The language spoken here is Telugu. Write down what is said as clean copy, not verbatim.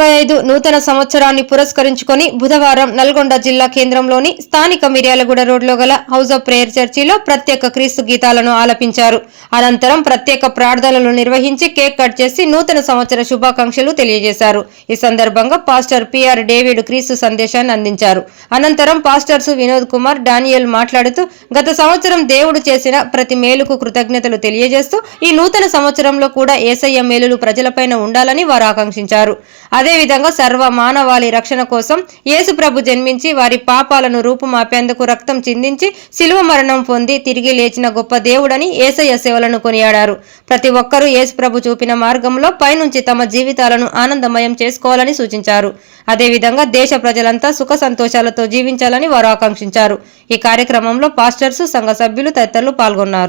2025 నూతన సంవత్సరాన్ని పురస్కరించుకొని బుధవారం నల్గొండ జిల్లా కేంద్రంలోని స్థానిక మిర్యాలగూడ రోడ్లో గల హౌస్ ఆఫ్ ప్రేయర్ చర్చిలో ప్రత్యేక క్రీస్తు గీతాలను ఆలపించారు. అనంతరం ప్రత్యేక ప్రార్థనలు నిర్వహించి కేక్ కట్ చేసి నూతన సంవత్సర శుభాకాంక్షలు తెలియజేశారు. ఈ సందర్భంగా పాస్టర్ పిఆర్ డేవిడ్ క్రీస్తు సందేశాన్ని అందించారు. అనంతరం పాస్టర్స్ వినోద్ కుమార్, డానియల్ మాట్లాడుతూ గత సంవత్సరం దేవుడు చేసిన ప్రతి మేలుకు కృతజ్ఞతలు తెలియజేస్తూ ఈ నూతన సంవత్సరంలో కూడా యేసయ్య మేలులు ప్రజలపైన ఉండాలని వారు ఆకాంక్షించారు. అదేవిధంగా సర్వ మానవాళి రక్షణ కోసం యేసు ప్రభు జన్మించి వారి పాపాలను రూపుమాపేందుకు రక్తం చిందించి శిలువ మరణం పొంది తిరిగి లేచిన గొప్ప దేవుడని యేసయ్య సేవలను కొనియాడారు. ప్రతి ఒక్కరూ యేసు ప్రభు చూపిన మార్గంలో పైనుంచి తమ జీవితాలను ఆనందమయం చేసుకోవాలని సూచించారు. అదేవిధంగా దేశ ప్రజలంతా సుఖ సంతోషాలతో జీవించాలని వారు ఆకాంక్షించారు. ఈ కార్యక్రమంలో పాస్టర్స్, సంఘ సభ్యులు తదితరులు పాల్గొన్నారు.